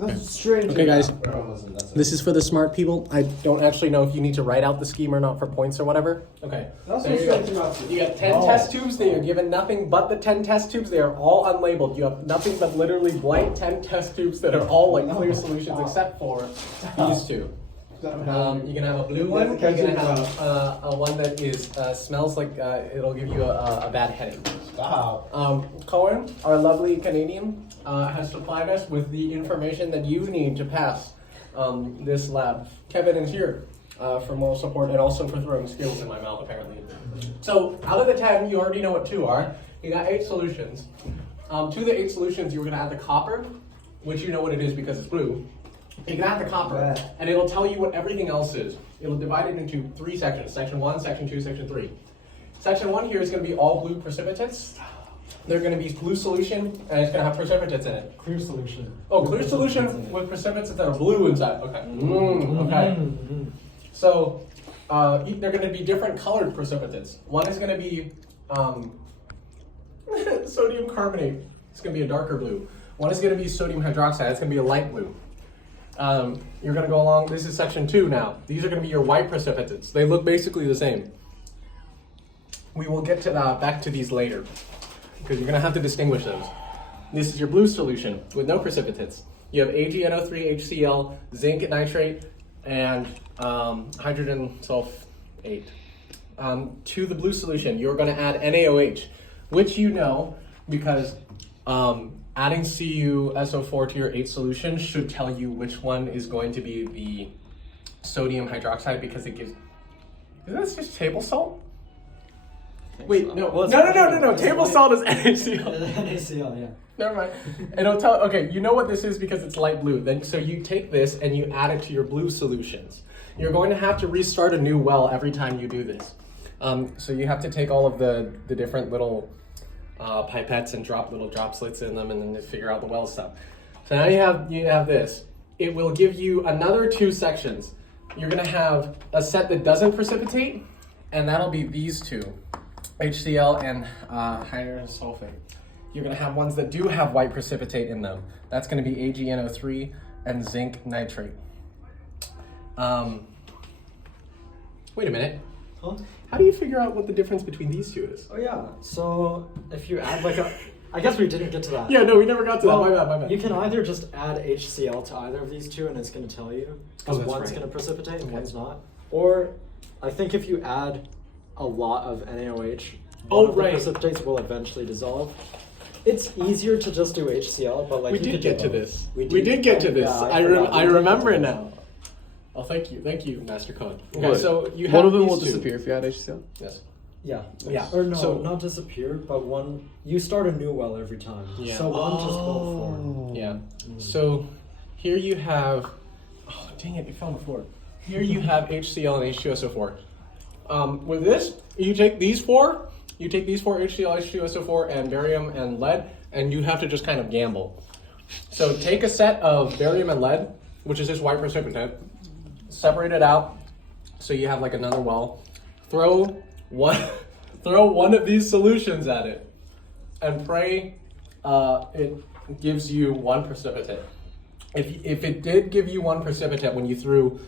That's strange. Okay, guys. This is for the smart people. I don't actually know if you need to write out the scheme or not for points or whatever. Okay. That's There you go. You got 10 test tubes there. You're given nothing but the 10 test tubes. They are all unlabeled. You have nothing but literally blank 10 test tubes that are all like clear solutions except for these two. You're gonna have a blue one. You're gonna have a one that is smells like it'll give you a bad headache. Stop. Cohen, our lovely Canadian, has supplied us with the information that you need to pass this lab. Kevin is here for moral support and also for throwing skills in my mouth, apparently. So out of the 10, you already know what 2 are. You got 8 solutions. To the 8 solutions, you're gonna add the copper, which you know what it is because it's blue. You're gonna add the copper, and it'll tell you what everything else is. It'll divide it into 3 sections: section 1, section 2, section 3. Section 1 here is going to be all blue precipitates. They're going to be blue solution, and it's going to have precipitates in it. Clear solution. Oh, clear solution with precipitates that are blue inside. Okay. Okay. So they're going to be different colored precipitates. One is going to be sodium carbonate. It's going to be a darker blue. One is going to be sodium hydroxide. It's going to be a light blue. You're going to go along. This is section 2 now. These are going to be your white precipitates. They look basically the same. We will get to back to these later because you're going to have to distinguish those. This is your blue solution with no precipitates. You have AgNO3, HCl, zinc nitrate, and hydrogen sulfate. To the blue solution, you're going to add NaOH, which you know because adding CuSO4 to your 8 solution should tell you which one is going to be the sodium hydroxide because it gives. Isn't this just table salt? Wait, so. No. Table salt is NaCl. NaCl, yeah. Never mind. It'll tell. Okay, you know what this is because it's light blue. Then, so you take this and you add it to your blue solutions. You're going to have to restart a new well every time you do this. So you have to take all of the different little pipettes and drop little droplets in them, and then figure out the well stuff. So now you have this. It will give you another 2 sections. You're going to have a set that doesn't precipitate, and that'll be these 2. HCl and hydrogen sulfate. You're going to have ones that do have white precipitate in them. That's going to be AgNO3 and zinc nitrate. Wait a minute. Huh? How do you figure out what the difference between these 2 is? Oh yeah, so if you add like I guess we didn't get to that. Yeah, no, we never got to that. My bad. You can either just add HCl to either of these 2 and it's going to tell you. Because one's going to precipitate and one's not. Or I think if you add a lot of NaOH, the precipitates will eventually dissolve. It's easier to just do HCl, but like we did get to this. We did get to this. Yeah, I remember it now. Oh, thank you, Master Cohen. Okay, so you have one of them these will 2. disappear if you add HCl. Yes. Yeah. Or no, so, not disappear, but you start a new well every time. Yeah. So one just will form. Yeah. So here you have. Oh dang it! You fell on the floor. Here you have HCl and H2SO4. With this, you take these 4. You take these 4 HCl, H2SO4, and barium and lead, and you have to just kind of gamble. So take a set of barium and lead, which is this white precipitate, separate it out, so you have like another well. Throw one of these solutions at it, and pray it gives you 1 precipitate. If it did give you 1 precipitate when you threw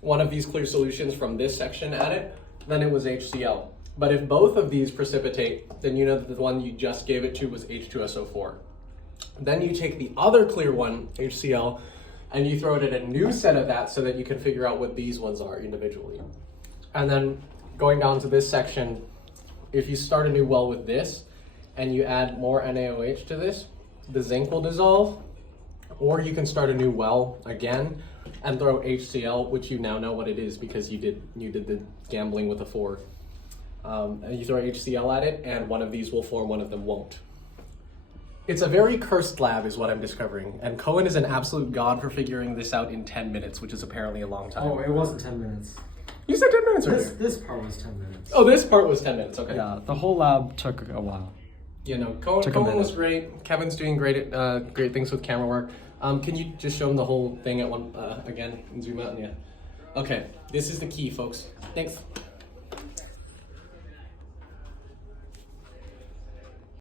one of these clear solutions from this section at it, then it was HCl. But if both of these precipitate, then you know that the one you just gave it to was H2SO4. Then you take the other clear one, HCl, and you throw it in a new set of that so that you can figure out what these ones are individually. And then going down to this section, if you start a new well with this and you add more NaOH to this, the zinc will dissolve, or you can start a new well again and throw HCl, which you now know what it is because you did the gambling with a 4. And you throw HCl at it, and one of these will form, one of them won't. It's a very cursed lab is what I'm discovering, and Cohen is an absolute god for figuring this out in 10 minutes, which is apparently a long time. Oh, it wasn't 10 minutes. You said 10 minutes earlier. This part was 10 minutes. Oh, this part was 10 minutes, okay. Yeah, the whole lab took a while. You know, Cohen was great. Kevin's doing great things with Camerawork. Can you just show him the whole thing at one again and zoom out? Yeah. Okay, this is the key, folks. Thanks.